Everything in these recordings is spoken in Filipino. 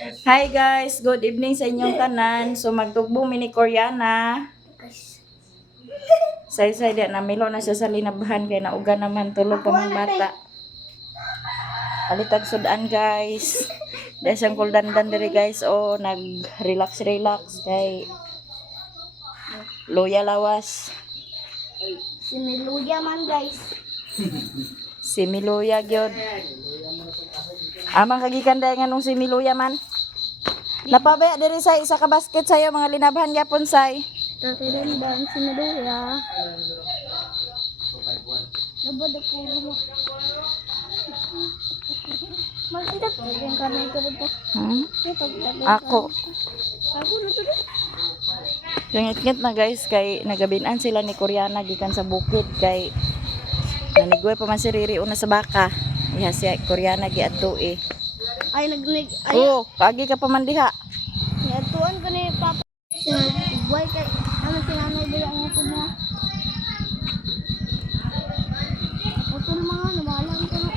Hi guys, good evening sa inyong tanan. So magtugbo mi ni Koreana. Say dia na milo na siya sa linabhan kay nauga naman tulog pa mang bata. Palitag sudan guys. Dahil siyang kuldandan diri guys o nag-relax kay luya lawas. Si Miluya man guys. Si Miluya gyud. Amang kagikan dahil nga nung si Miluya man. Napabaya diri sa isa ka basket sayo mga linabhan gyapon say. Tatirin dan si Miluya. Labad ako mo. Magtitap yung kanay ko dito. Ako. Ako na to. Ngit-ngit na guys kay nagabinan sila ni Koreana gikan sa bukid kay nanigway pa man si Riri una sa baka. Iha si Koreana giadto eh. Ay nagnig ay Oh, kagi ka pa man diha. atuan ko ni Papa. Buhay kay ano sinanay ba ang ito mo? Ito na mga namalang ko na.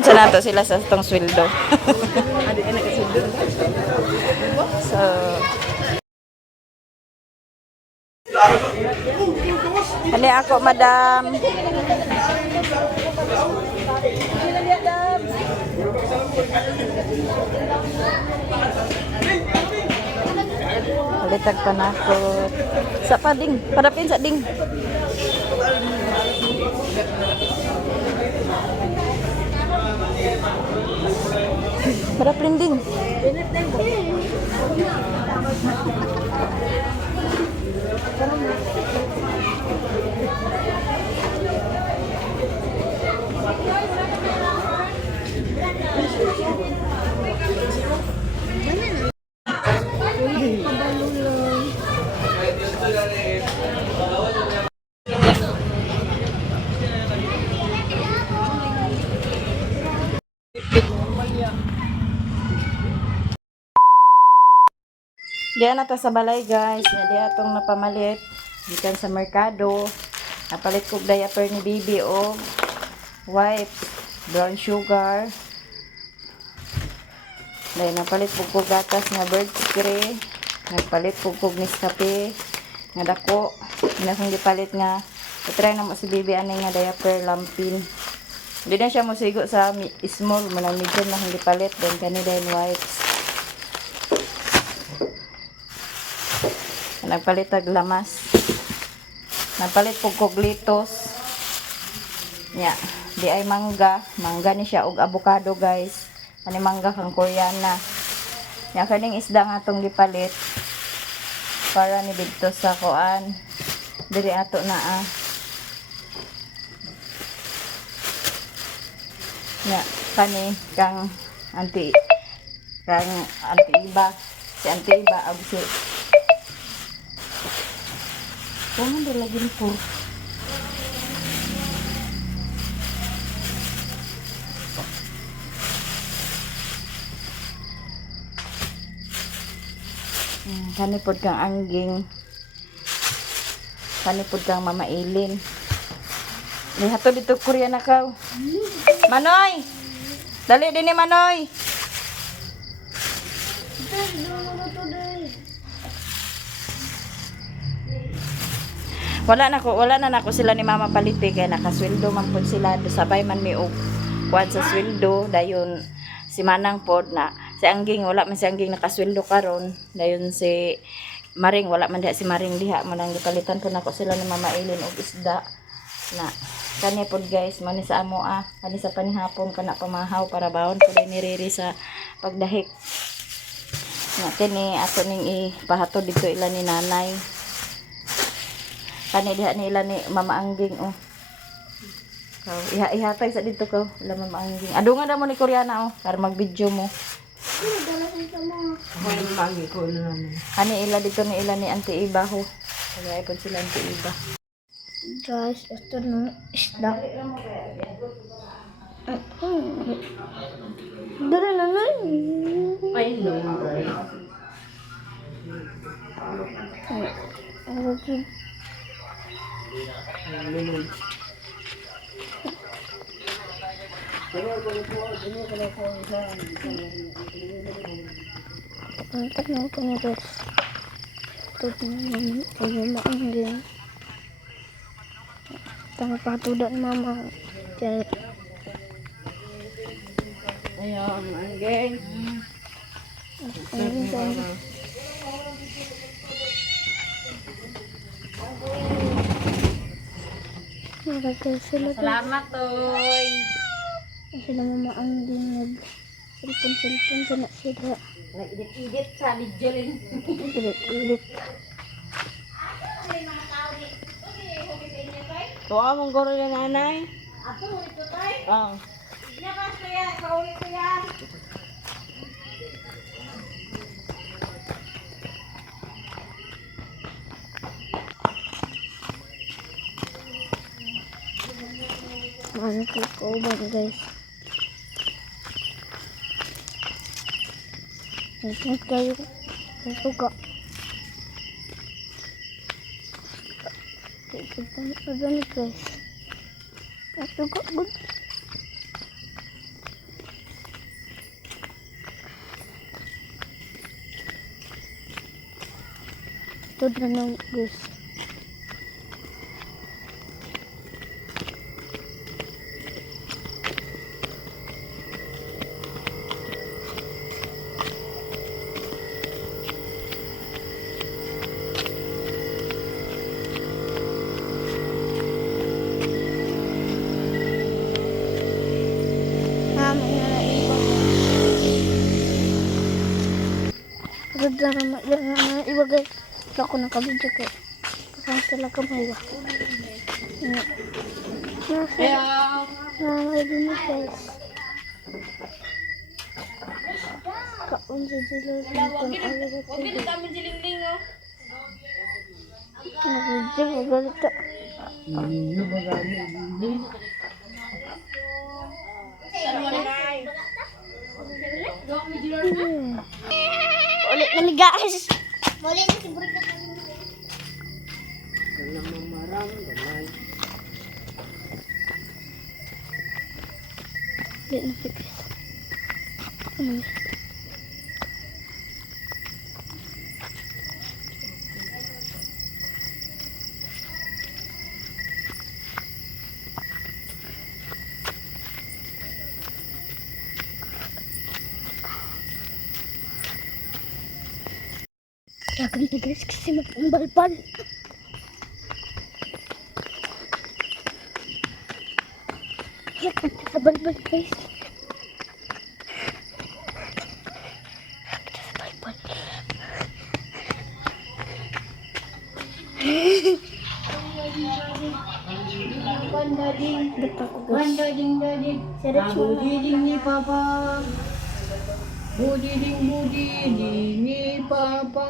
Sa nato sila sa tong sweldo. So Hali ako madam. Halitag pa na ako. Sa pading, padapin sa ding. Padapin ding. Diyan na ta sa balay guys. Diyan atong napamalit. Gikan sa merkado. Napalit kog diaper ni Bibi o wipes, brown sugar. Dahil napalit kog gatas nga bird spray. Nagpalit kog Nescafe nga dako. Inasong gipalit nga try na mo si Bibi ani nga diaper lampin. Di na siya musigo sa small, manang medium na hindi palit. Then kani din wipes. Nagpalit og lamas. Nagpalit og koglitos. Ya, di ay mangga ni siya og avocado guys. Ani mangga kang Koreana. Ya kaning isda nga atong gipalit para ni didto sa kuan. Diri ato na Ya, kani kang anti iba. Si anti iba og si Jangan dia lagi nikur. Kanipod kang angging. Kanipod kang mamailin. Lihato dito Koreana ka. Manoy! Dali din ni Manoy! wala na nako sila ni Mama Paliti kay nakasweldo man pod sila do sabay man mi og kuan sa sweldo dayon si Manang pod na si Angging wala man si Angging nakasweldo karon dayon si Maring wala man diha si Maring diha man ang gipalitan ko nako sila ni Mama Eileen og isda na kani pod guys man ni sa amo kani sa panihapon kana pamahaw para baon pud ni Riri sa pagdahik na kini ato ning ipahatod dito ila ni nanay kani diha ni ila ni Mama Angging Kaw, ihatay sa dito ko ila Mama Angging adungan na mo ni Koreana para mag-video mo kani ila dito ni ila ni Auntie Iba kaya ipon sila Auntie Iba Guys, ito na isda. Dali na na. ay no Antak na ako na guys. Ito na Angging. Tangan patudan mama. Jadi ayun Angging Angging saya. Mereka sila salamat toy sila Mama Angging nag cellphone sana sila. nag-edit sa video rin Ulit. tuwa mong goro yung nanay oh Mantap kauban guys. Ingat kayo. Suka. Kita ada nih guys. Suka good. Itu danang guys. Jangan iba guys. Ako nakabidyo kay. Parang sila kamay ba. Ay din guys. Kaon sa sila. Huwag tamin silingling Nabidyo magalita. Ulit na ni guys. Ulit na si Burika. Ulit na si guys. Jagan na guys kasi magpambalbal. Jagan na sa balbal guys. Jagan na sa balbal. Bandading budiding ni papa, budiding ni papa,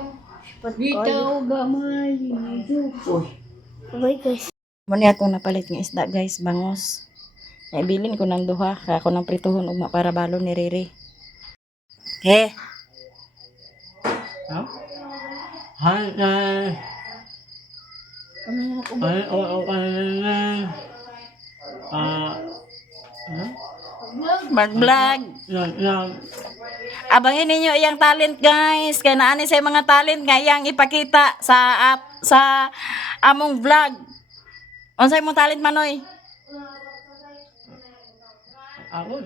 bitaw gamay duko. Bye guys. Muna atong napalit nga isda guys, bangos. Naibilin ko ng duha, kaya ako ng prituhon ugma para balon ni Riri. Okay. Hai Mag-vlog. Abangin ninyo iyang talent guys. Kaya naani sa mga talent nga iyang ipakita sa among vlog. Unsay mo talent Manoy? Ako.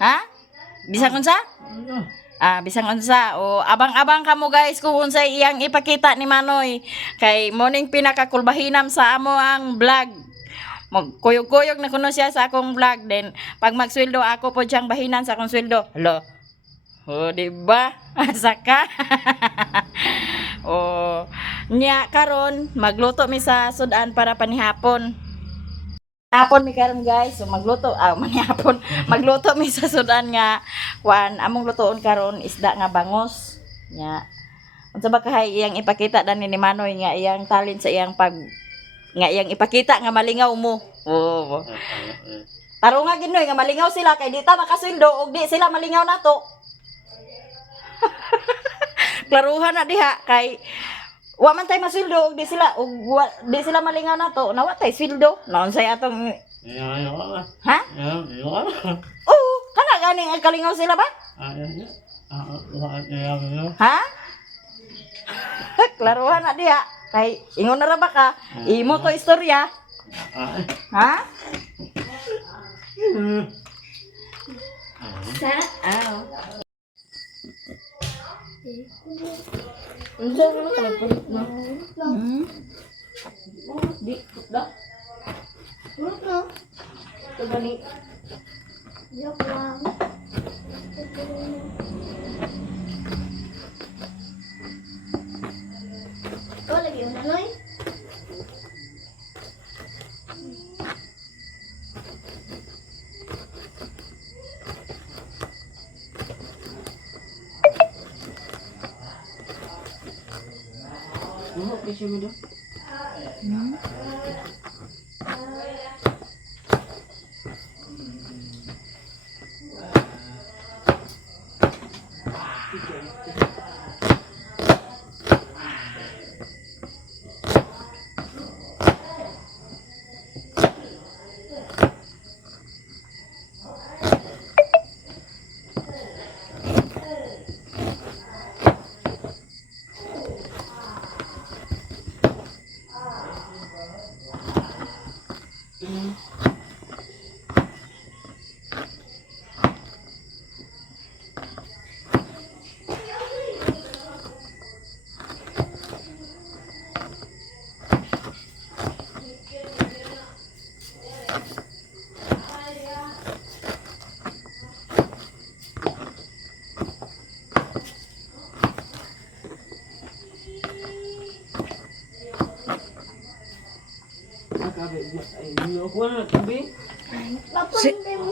Ha? Bisang unsa? Ano? Bisang unsa. O abang-abang kamo guys kung unsay iyang ipakita ni Manoy. Kay morning pinakakulbahinam sa amo ang vlog. Magkuyog-kuyog na kuno siya sa akong vlog. Then pag magsweldo ako po siyang bahinan sa akong sweldo. Hello. O diba? Asa ka? O nya karon magluto mi sa sudan para panihapon. Hapon mi karon guys, so magluto manihapon. Magluto mi sa sudan nga kuan among lutoon karon isda nga bangos. Nya unsa ba kahay iyang ipakita dani ni Manoy nga iyang talent sa iyang nga iyang ipakita nga malingaw mo. Oo. Taro nga ginoy nga malingaw sila kay di ta makasweldo ug di sila malingaw nato. Klaruhan na diha kay wa man tay masweldo ug di sila malingaw nato nawa tay sweldo naon say atong ha? Oo, kana gani ang kalingaw sila ba? Ha? Klaruhan na diha kay ingon na ra ba ka imo to istorya. Ha? Sa? Unsa man ka nagpulit na? Di da. Ano? Gani. Joke lang. Ikaw lagi yung nanoy? Ano kasi mo do?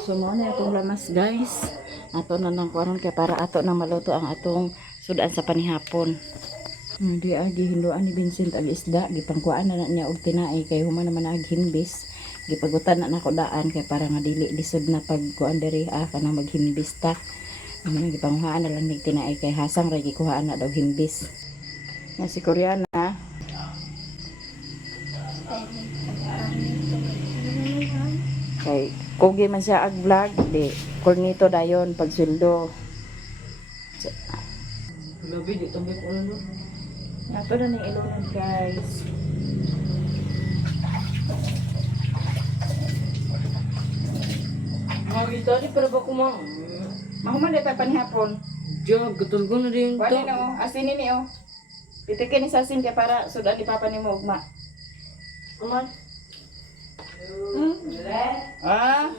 So mo na itong lamas guys. Ato na nang kuaron kay para ato na maluto ang atong sudan sa panihapon. Di agi hinduan ni Vincent ag isda gipangkuan na niya og tinaay kay human naman ag hinbis. Gipagutan na nako daan kay para nga dili lisod na pagkuan diri kanang maghinbis ta. Ano gipanguhaan na lang nig tinaay kay hasang ra gikuhaan na daw hinbis. Nga si Koreana kay kugi man siya ag vlog di kornito dayon pag sweldo. Labi di tambay ko ano. Ato na ni ilunod guys. Makita di para ba kumang. Mahuman day pa panihapon. Diyan, katulgo na din Wali to. na oh, asin ni oh. Titikin ni sa asin kay para sudan ni papa nimo ugma. Aman.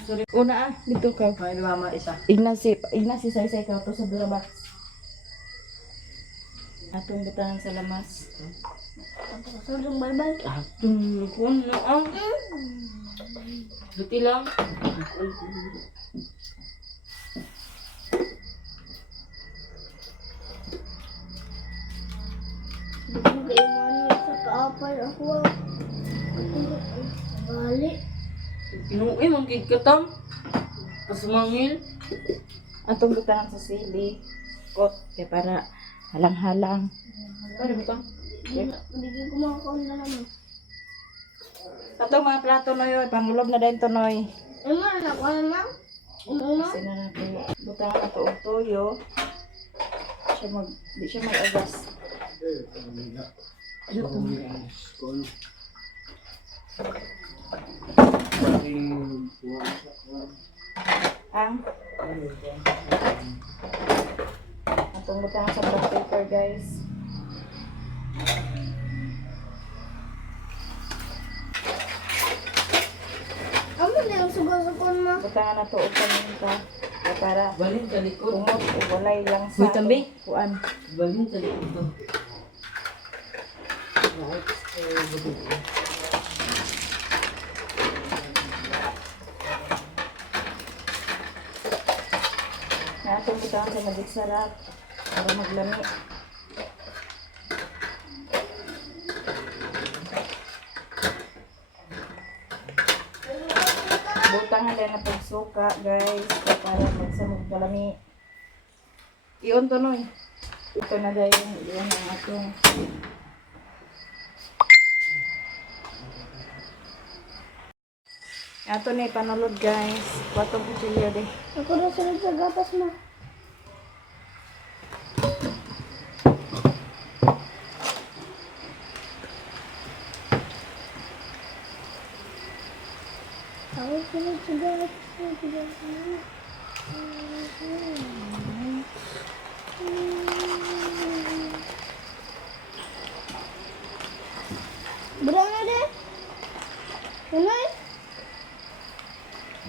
Sorry. Una dito ka. Ay, mama isa. Ignasi say ka to sa Durabox. Atong butahan sa lamas. Sudong balbal. Kung na ang. Buti lang. Nag-iwan sa kaapal ako. Bali. Inuwi, mangkig ka tam. Pasumangil. Atong butahan sa sili. Kot kay para halang-halang. Ano ba tam? Hindi ko makakaon na naman. Atong mga plato na yun, pangulob na din to noy. Ano na ako naman? Ano? Kasi na natin butahan na to og toyo. Di siya mag-agas. Ang atong butang sa black paper guys. Ano na yung sugal-sugal mo? Butangan na to og paminta para Balin sa likod. umot o walay lang sa Wait, tambi. kuan. Balin sa likod to. Na atong butangan sa magic sarap para maglami. Butangan din na pagsuka guys para magsamog kalami. Iyon to noy. Ito na dahil iyon ang atong ato na ipanulod guys. Kwatong kutsilyo de. Ako na sunod sa gatas mo. Ako sunod sa gatas mo. Berang ada? Mulai?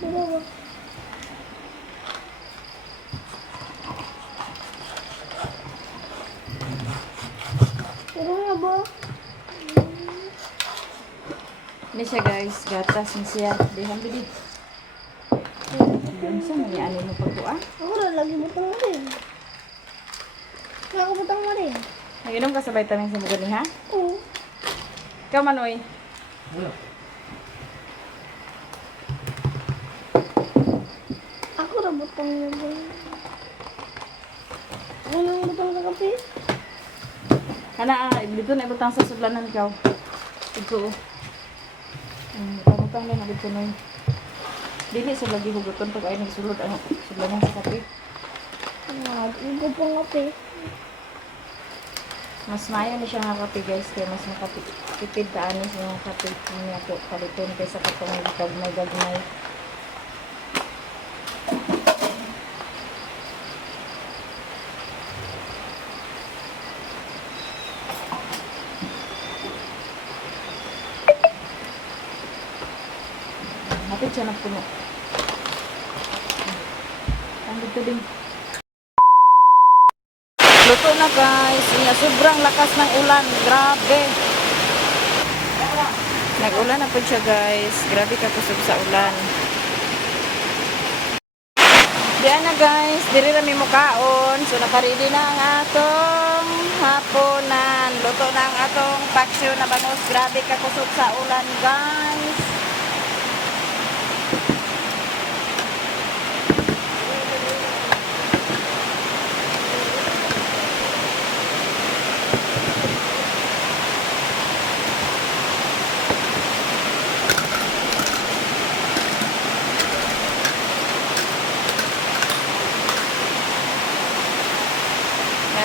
Berapa? Berang apa? Ini siya guys, gatas ni siya. Dihan bidi. Yan siya, may ano mo pagkuan. Aku udah lagi butang mo rin. Aku butang mo rin. Naginom ka sa vitamin sa mga ha? Oo. Ikaw Manoy. Aku udah butang mo rin. Ano nang butang sa kape? Kana dito na ibutang sa sudlanan ikaw. Ito. Pamutang na dito Noy. Dili sa lagi huguton pag ay nagsulod ang sudlanan sa kape. Ibu pang kape. Mas mayo ni siya nga kape guys, kaya mas makatipid ta ani sa mga kape niya to paliton kaysa katong gagmay. Hapit siya nagpuno. Ang dito din. Luto na guys. Sobrang lakas ng ulan. Grabe. Nag-ulan na po siya guys. Grabe kakusog sa ulan. Diyan na guys. Diri na may mukaon. So nakaready na ang atong haponan. Luto na ang atong paksyo na bangus. Grabe kakusog sa ulan guys.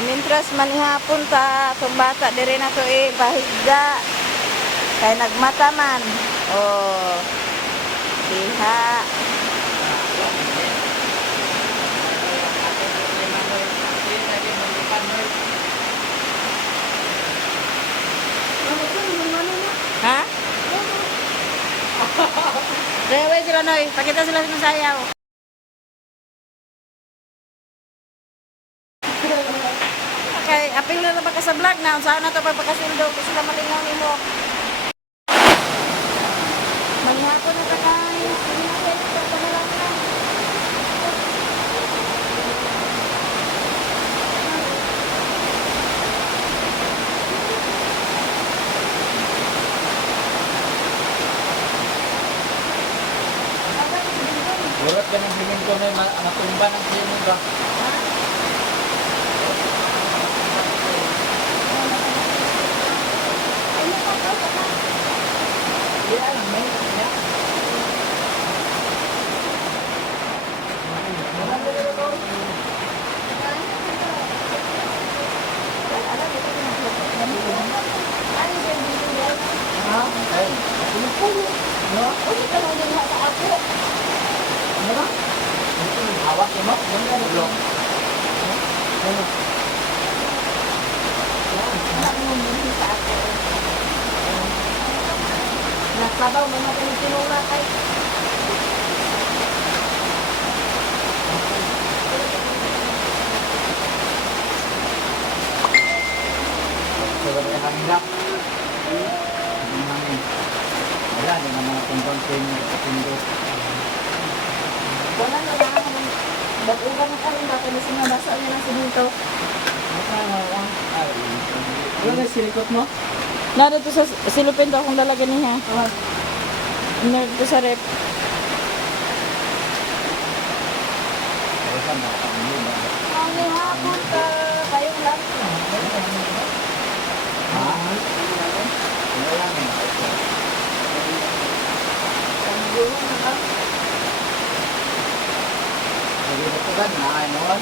Mintras manihapon ta itong bata dire na to bahigda kay nagmata man oh diha ha Dewe sila Noy pakita sila sa sayaw. Okay, apil na ba ka sa vlog na? Saan na ito pagpakasildo? Gusto na malingaw ni mo. Manihapon na ito guys. Hindi na kayo pagpamalang na. Urot ka ng hiling ko na matumba ng sino ba? No? Uy, tanong din sa ako. Ano ba? Hawak mo? Ulo. Ano? Wala mo din sa ako. Nakabaw, mga tinutulungan kay. Sabi ka kanila. Wala, di na mga kumpang pinto. Wala na lang ako. Ba't-uban na kayo, baka na sinabasa niya ng sinito. Ano na silikot mo? Narito sa silupin to akong lalagyan niya. Narito sa rep. Ang hapon ka, kayong lang. Ang gulo na ka. Lagi na tugad na, ayun.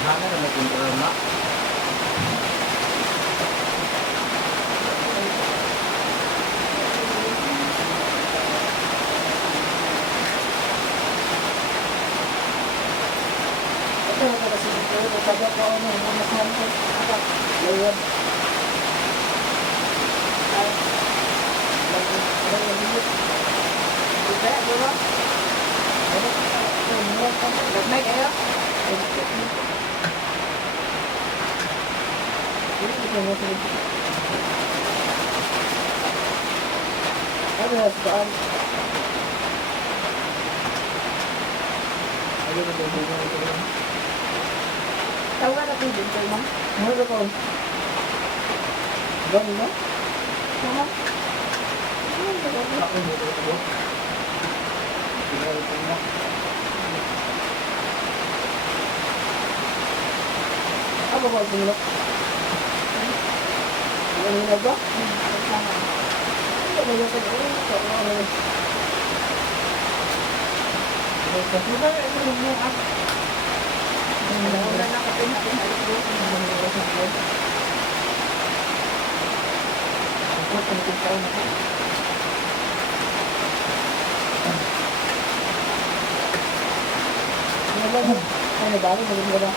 Hana na may kontrol na. Ito na kasi ito. Sabi ko ano, mas namin. Ako, layod. Ay. Kaya, diba? Lagmay kayo? Ano na saan? Tawa na tubig kayo, ma'am? Ano na po? Gano'n na? Mama? Ako mo ito. Tingnan ko na. Ano ba ang tingin? Ano na ba? Ano ba yung tingin? Ano ba? Ano ba?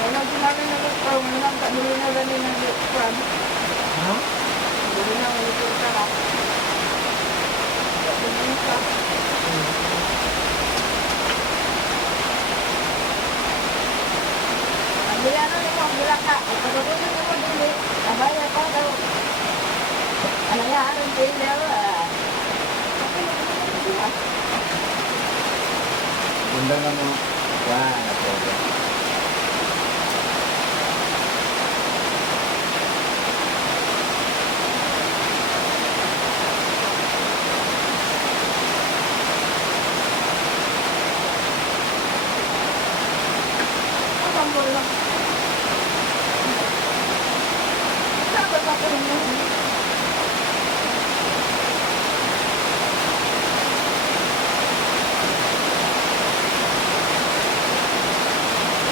Wala sinabi na ito. Wala ka duli na gani ng kwan. Ha? Duli na ulit ka na. Duli ka. Ang bilano ni mo, bila ka. Pagkatuloy ni mo dili. Abaya pa daw. Ano yan? Ang piliw. Ganda na mo. Yan, ako. Ang bola. Dapat ako rin mo.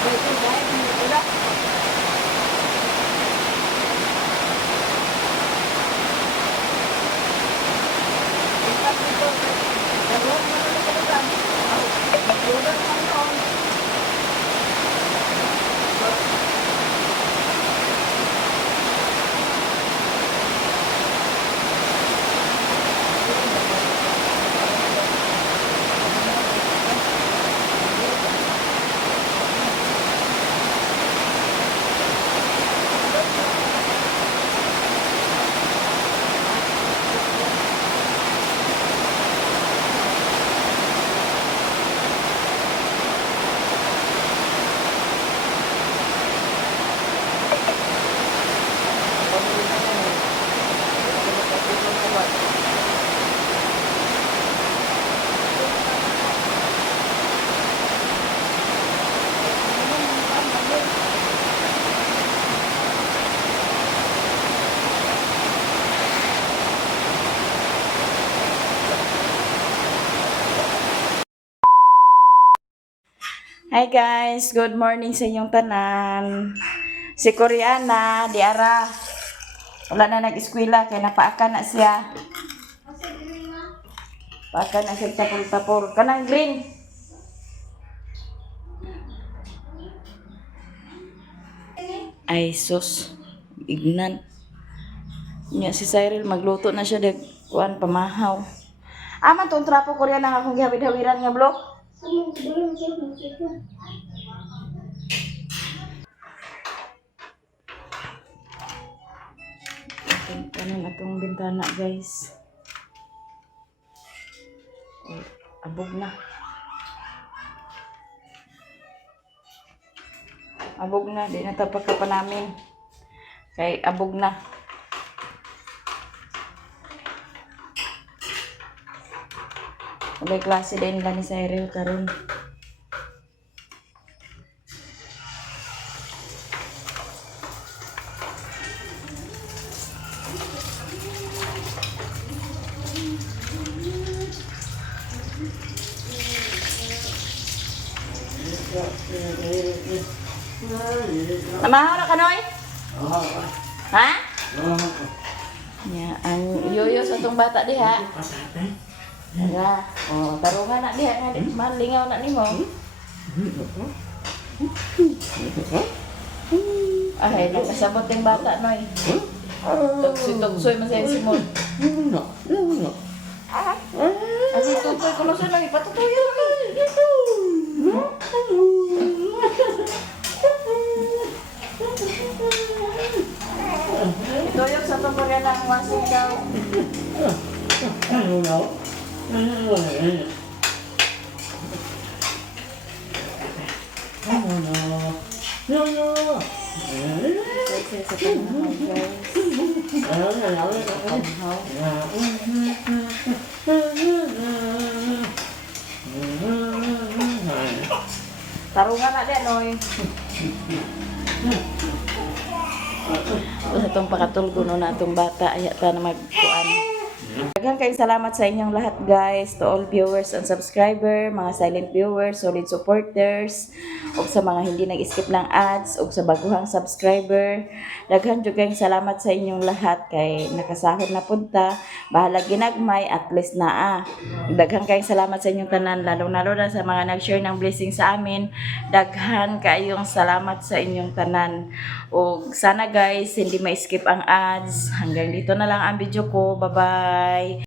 Ito dahil hindi ko lang. Ikat dito. Nagawin mo na ito lang. Magbulan naman noon. Hi guys, good morning sa inyong tanan. Si Koreana, di ara. Wala na nag-eskwela, kaya napaaka na siya. Paaka na siya tapol-tapol. Kanang green. Ay, sus. Ignan. Nya si Cyril, magluto na siya. Kuan, pamahaw. Ama, itong trapo Koreana nga akong gihawid-hawiran nga blok. Ano na itong bintana, guys. Ay, abog na. Abog na. Di natapak ka pa namin. Kay abog na. May klase din lang ni Cyril karon. Namahaw na ka, Noy? Ha? Ya, ang yoyo sa tong bata diha. Nga, tarungan na diha nga, malingaw na nimo. Ay, nakasabot yung bata, Noy. Tuksoy-tuksoy man sa simon. Kasi tuksoy ko sa lang, ipatutuyo lang. Itoyok sa tong pagyan ang wasing daw. Kasi sa pagmamaw, guys. Pagmamaw. Tarungan na din, Noy. Itong pakatulgo no na itong bata, ay ta na magkuan. Daghang kayong salamat sa inyong lahat, guys, to all viewers and subscriber, mga silent viewers, solid supporters, ug sa mga hindi nag-skip ng ads, ug sa baguhang subscriber. Daghang jud kayong salamat sa inyong lahat kay nakasahod na punta, bahala ginagmay at least naa. Daghang kayong salamat sa inyong tanan, lalo na sa mga nag-share ng blessing sa amin. Daghan kayong salamat sa inyong tanan. Ug sana guys, hindi ma-skip ang ads. Hanggang dito na lang ang video ko. Bye-bye.